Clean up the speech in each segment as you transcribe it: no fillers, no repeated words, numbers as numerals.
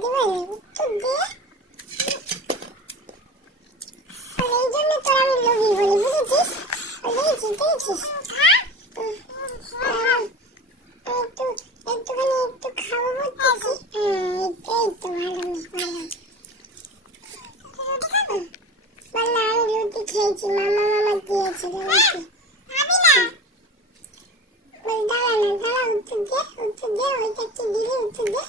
দিবানি উত্তর দে। এই জন্য তোর আমি লোভী বলি, বুঝেছিস? দেখেছিস একটুখানি একটু খাবো বলতেছি। এই তো ভালো বললাম আমি রুটি খেয়েছি, মামা দিয়েছে রুটি। বল দাঁড়া উত্তর দে ওইটা একটু দিবি, উত্তর দে।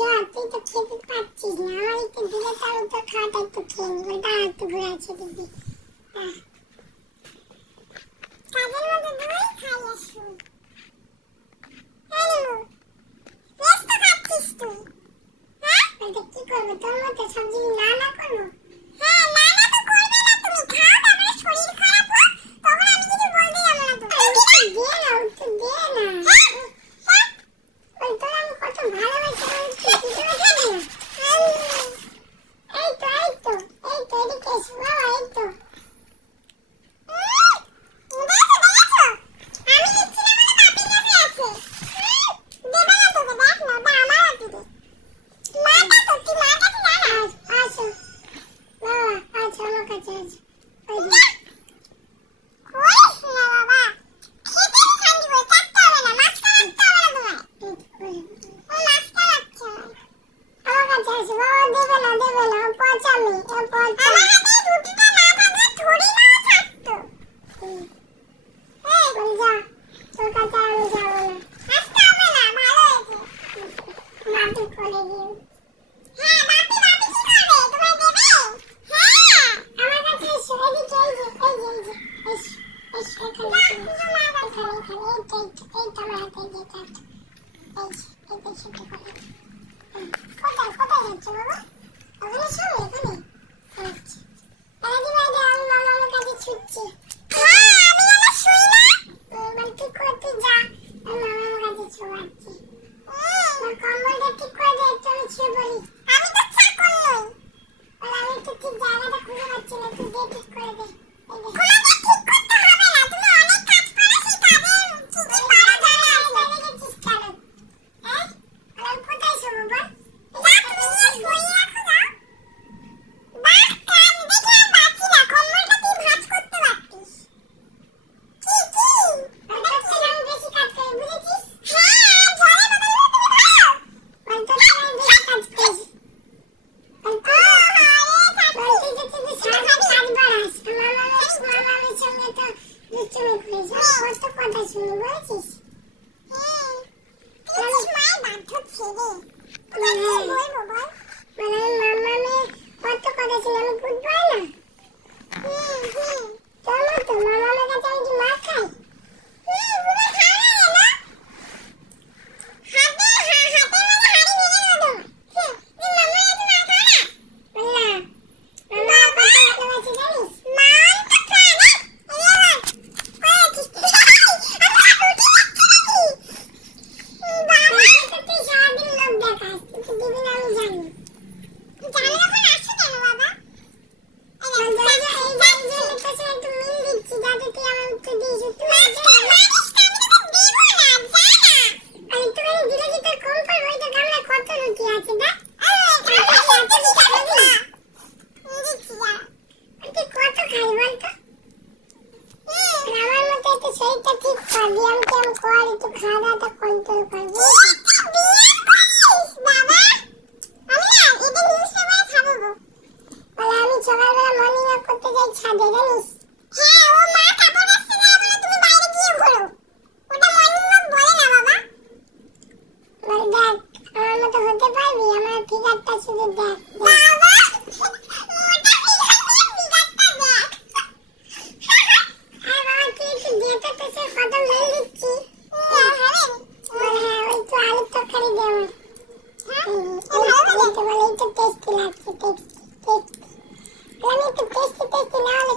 যা তুই তো খেতে পারছিস না, আমার একটু দিলে তার উত্তর খাওয়াটা একটু খেয়ে নিবো। দাঁড়া একটু ঘুরে আছে দিদি, কাজের মধ্যে দই খাই আসুন। ব্যস্ত খাচ্ছিস তুই? হ্যাঁ ওটা কি করবো, তোর মতো সব জিনিস না করবো? হ্যাঁ না তো করবে না, তুমি খাও, তারপরে শরীর খারাপ হোক তখন আমি কিছু বলতে যাবো না। তো দে না, উত্তর দে না। ওই তোর আমি কত ভালোবাসি, এদিকে এসো বাবা, এই তো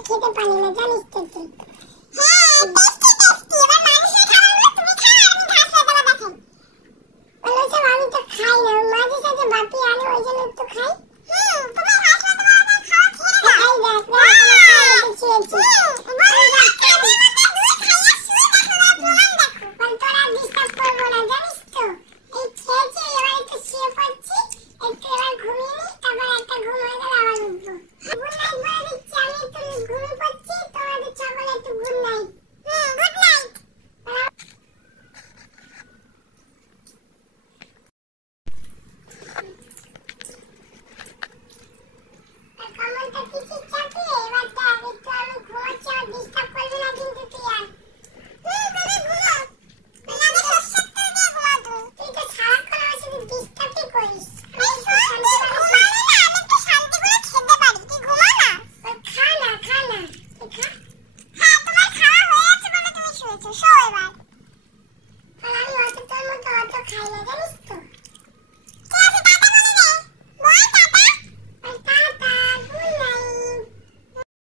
খেতে পারি